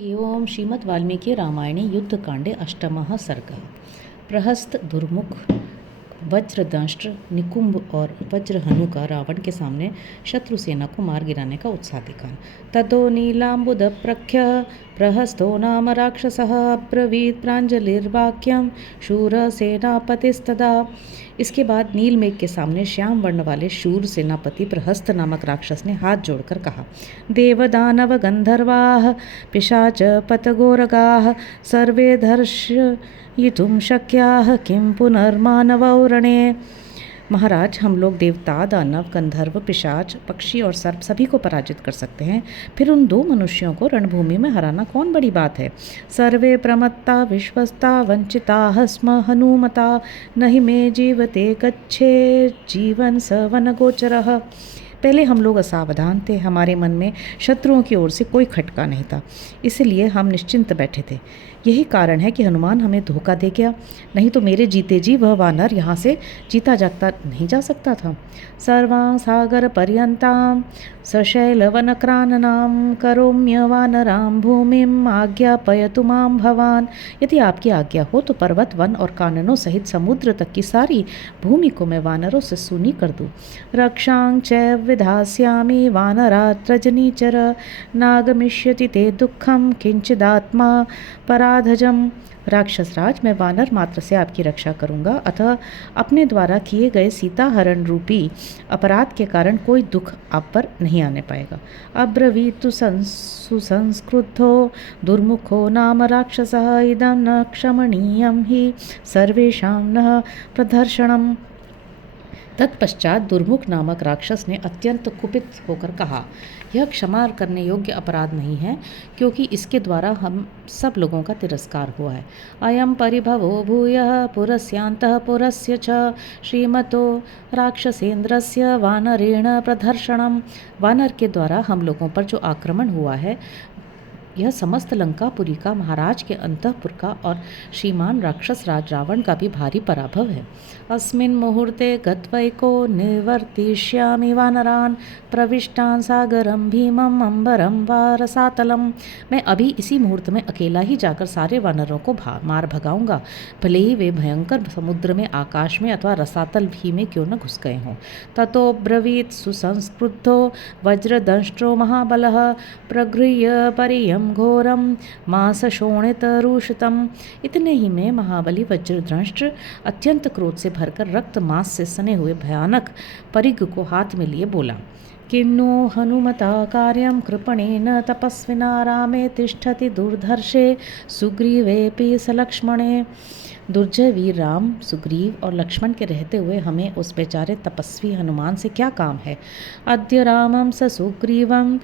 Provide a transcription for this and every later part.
ओम श्रीमद् वाल्मीकि रामायणे युद्धकांडे अष्टमः सर्गः। प्रहस्त, दुर्मुख, वज्रदंष्ट्र, निकुंभ और वज्रहनु का रावण के सामने शत्रु सेना को मार गिराने का उत्साह दिखा। ततो नीलांबुद प्रख्य प्रहस्तो नाम राक्षसः अब्रवीत् प्राञ्जलिर्वाक्यं शूर सेनापतिस्तदा। इसके बाद नील मेघ के सामने श्याम वर्ण वाले शूर सेनापति प्रहस्त नामक राक्षस ने हाथ जोड़कर कहा, देवदानव गंधर्वाः पिशाच पतगोरगाः सर्वे दर्शयितुं शक्याः किं पुनर्मानवौ रणे। महाराज, हम लोग देवता, दानव, गंधर्व, पिशाच, पक्षी और सर्प सभी को पराजित कर सकते हैं, फिर उन दो मनुष्यों को रणभूमि में हराना कौन बड़ी बात है। सर्वे प्रमत्ता विश्वस्ता वंचिता स्म हनुमता नहि मे जीवते गच्छे जीवन स वन गोचरः। पहले हम लोग असावधान थे, हमारे मन में शत्रुओं की ओर से कोई खटका नहीं था, इसलिए हम निश्चिंत बैठे थे। यही कारण है कि हनुमान हमें धोखा दे गया, नहीं तो मेरे जीते जी वह वानर यहाँ से जीता जाता नहीं जा सकता था। सर्वां सागर पर्यंतां सशैलवनक्राननां करोम्य वानरां भूमिम आज्ञापयतु मां भवान। यदि आपकी आज्ञा हो तो पर्वत, वन और काननों सहित समुद्र तक की सारी भूमि को मैं वानरों से सूनी कर दूँ। रक्षां च विधास्यामि वानरात् रजनीचर नागमिष्यति ते दुःखं किंचिदात्मा पराधजम। राक्षस राज, मैं वानर मात्र से आपकी रक्षा करूंगा, अतः अपने द्वारा किए गए सीताहरण रूपी अपराध के कारण कोई दुख आप पर नहीं आने पाएगा। अब्रवीतु सुसंस्कृतो दुर्मुखो नाम राक्षसः इदं न क्षमणीयं हि सर्वेषां न प्रदर्शनम्। तत्पश्चात दुर्मुख नामक राक्षस ने अत्यंत कुपित होकर कहा, यह क्षमा करने योग्य अपराध नहीं है, क्योंकि इसके द्वारा हम सब लोगों का तिरस्कार हुआ है। अयम परिभवो भूयः पुरस्यान्तः पुरस्य च श्रीमतो राक्षसेन्द्रस्य वानरेण प्रदर्शनम्। वानर के द्वारा हम लोगों पर जो आक्रमण हुआ है, यह समस्त लंकापुरी का, महाराज के अंतःपुर का और श्रीमान राक्षस राज रावण का भी भारी पराभव है। अस्मिन् मुहूर्ते गत्वैको निवर्तिष्यामि वानरान् प्रविष्टान् सागरं भीमम् अंबरं वा रसातलम्। मैं अभी इसी मुहूर्त में अकेला ही जाकर सारे वानरों को मार भगाऊंगा, भले ही वे भयंकर समुद्र में, आकाश में अथवा रसातल भी में क्यों न घुस गए हों। ततो ब्रवीत सुसंस्कृतो वज्रदंष्ट्रो महाबलः प्रगृह्य परियम घोरम मास शोणितरूषितम। इतने ही में महाबली वज्रदंष्ट्र अत्यंत क्रोध से भरकर रक्त मांस से सने हुए भयानक परिग को हाथ में लिए बोला, किन्नु हनुमता कार्यं कृपणेन तपस्विना रामे तिष्ठति दुर्धर्षे सुग्रीवेऽपि सलक्ष्मणे। दुर्जय वीर राम, सुग्रीव और लक्ष्मण के रहते हुए हमें उस बेचारे तपस्वी हनुमान से क्या काम है। अद्य रामं स सुग्रीवं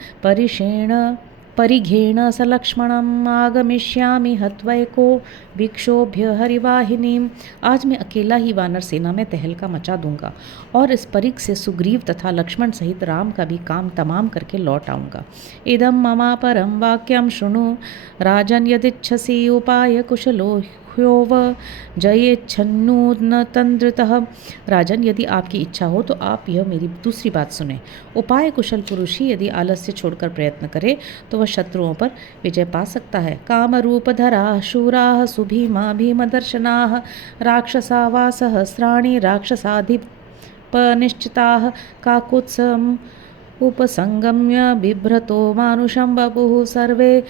परिघेण स लक्ष्मणम् आगमिष्यामि हत्वैको भिक्षोभ्य हरिवाहिनीम्। आज मैं अकेला ही वानर सेना में तहलका मचा दूंगा और इस परिघ से सुग्रीव तथा लक्ष्मण सहित राम का भी काम तमाम करके लौट आऊंगा। इदं ममा परम वाक्यं शृणु राजन् यदिच्छसि उपाय कुशलो ह्योव जयेच्छन्नून तंद्रितः। राजन, यदि आपकी इच्छा हो तो आप यह मेरी दूसरी बात सुने। उपाय कुशल पुरुष ही यदि आलस्य छोड़कर प्रयत्न करे तो वह शत्रुओं पर विजय पा सकता है। कामरूपधरा शूराः सुभीमा भीमदर्शनाः राक्षसा वा सहस्राणि राक्षसाधिपनिश्चिताः काकुत्सम् उपसंगम्य बिभ्रतो मानुषं बभुः सर्वे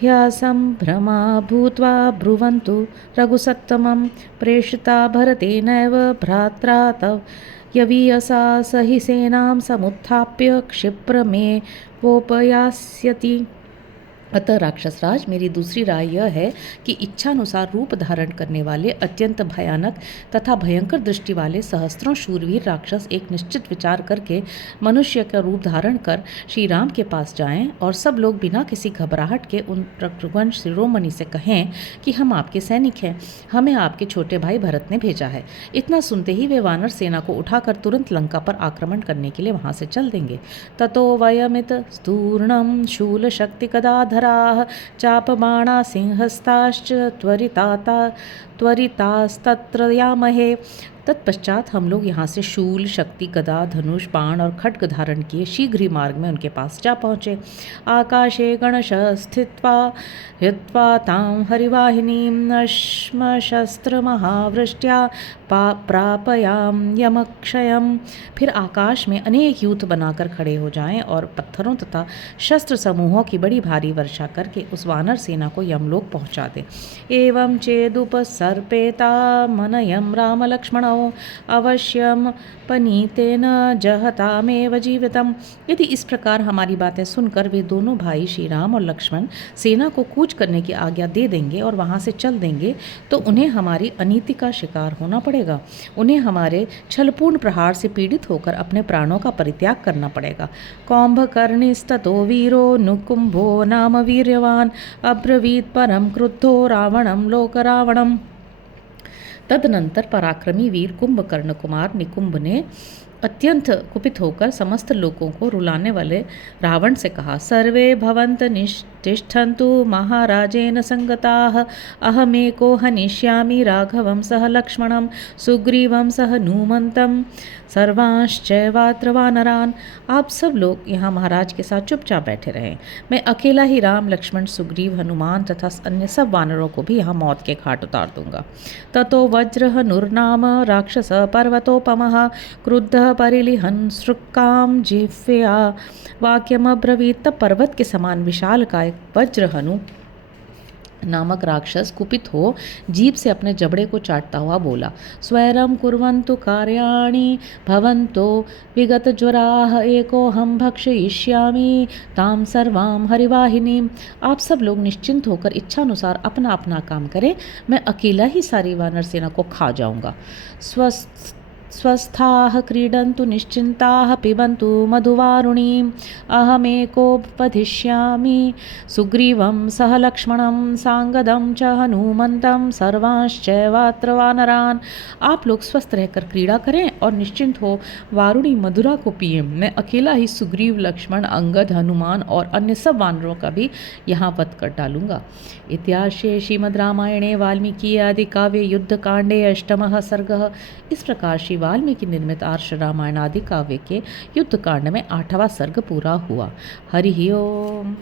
ह्यसंभ्रमा भूत्वा ब्रुवन्तु रघुसत्तमं प्रेषिता भरतेनैव भ्रात्रा तव यवीयसा सहि सेनां समुत्थाप्य क्षिप्रमेवोपयास्यति। अतः राक्षस राज, मेरी दूसरी राय यह है कि इच्छानुसार रूप धारण करने वाले अत्यंत भयानक तथा भयंकर दृष्टि वाले सहस्त्रों शूरवीर राक्षस एक निश्चित विचार करके मनुष्य का रूप धारण कर श्री राम के पास जाएं और सब लोग बिना किसी घबराहट के उन रघुवंश शिरोमणि से कहें कि हम आपके सैनिक हैं, हमें आपके छोटे भाई भरत ने भेजा है। इतना सुनते ही वे वानर सेना को उठाकर तुरंत लंका पर आक्रमण करने के लिए वहां से चल देंगे। ततो वयमित स्तूर्णम शूल शक्ति कदाधर चापबाणा सिंहस्ताश्च त्वरितास्तत्र यामहे। तत्पश्चात हम लोग यहाँ से शूल, शक्ति, गदा, धनुष, बाण और खड्ग धारण किए शीघ्र ही मार्ग में उनके पास जा पहुँचे। आकाशे गणश स्थित्वा हित्वा तां हरिवाहिनीं नश्मशस्त्र महावृष्ट्या प्रापयाम यमक्षयम। फिर आकाश में अनेक यूथ बनाकर खड़े हो जाएं और पत्थरों तथा शस्त्र समूहों की बड़ी भारी वर्षा करके उस वानर सेना को यमलोक पहुंचा दे। एवं चेदुपसर्पेता मनयम राम लक्ष्मणौ अवश्यम पनीतेन जहतामेव जीवितम। यदि इस प्रकार हमारी बातें सुनकर वे दोनों भाई श्री राम और लक्ष्मण सेना को कूच करने की आज्ञा दे देंगे और वहाँ से चल देंगे तो उन्हें हमारी अनीति का शिकार होना पड़ेगा। उन्हें हमारे छलपूर्ण प्रहार से पीड़ित होकर अपने प्राणों का परित्याग करना पड़ेगा। कौम्भकर्णिस्ततो वीरो नुकुम्भो नाम वीर्यवान अब्रवीत परम क्रुद्धो रावणम लोकरावणम। तदनंतर पराक्रमी वीर कुंभकर्ण कुमार निकुंभ ने अत्यंत कुपित होकर समस्त लोगों को रुलाने वाले रावण से कहा, सर्वे भवन्त तिष्ठन्तु महाराजेन संगताः अहमेको हनिष्यामि राघवं सह लक्ष्मणं सुग्रीवं सह नूमन्तं सर्वांश्चैवात्र वानरान्। आप सब लोग यहाँ महाराज के साथ चुपचाप बैठे रहें। मैं अकेला ही राम, लक्ष्मण, सुग्रीव, हनुमान तथा अन्य सब वानरों को भी यहाँ मौत के घाट उतार दूंगा। ततो वज्रहनुर्नाम राक्षस पर्वतोपमः क्रुद्धः परिलिहन् सृक्कां जिह्वया वाक्यमब्रवीत्। तब पर्वत के समान विशाल काय वज्रहनु नामक राक्षस कुपित हो जीभ से अपने जबड़े को चाटता हुआ बोला, स्वैरं कुर्वन्तु कार्याणि भवन्तो विगत ज्वराः एको हम भक्षयिष्यामि ताम सर्वाम हरिवाहिनीम। आप सब लोग निश्चिंत होकर इच्छानुसार अपना अपना काम करें, मैं अकेला ही सारी वानर सेना को खा जाऊंगा। स्वस्थाः क्रीडन्तु निश्चिन्ताः पिबन्तु मधुवारुणीम् अहमेकोपदिश्यामि सुग्रीवं सह लक्ष्मणं सांगदं च हनुमन्तं सर्वांश्चैवात्र वानरान्। आप लोग स्वस्थ रहकर क्रीड़ा करें और निश्चिंत हो वारुणी मधुरा को पिए। मैं अकेला ही सुग्रीव, लक्ष्मण, अंगद, हनुमान और अन्य सब वानरों का भी यहाँ वध कर डालूंगा। इत्यार्षे श्रीमद् रामायणे वाल्मीकि आदि काव्ये युद्धकांडे अष्टमः सर्गः। इस प्रकार श्री वाल्मीकि निर्मित आर्ष रामायण आदि काव्य के युद्धकांड में 8वां सर्ग पूरा हुआ। हरि ओम।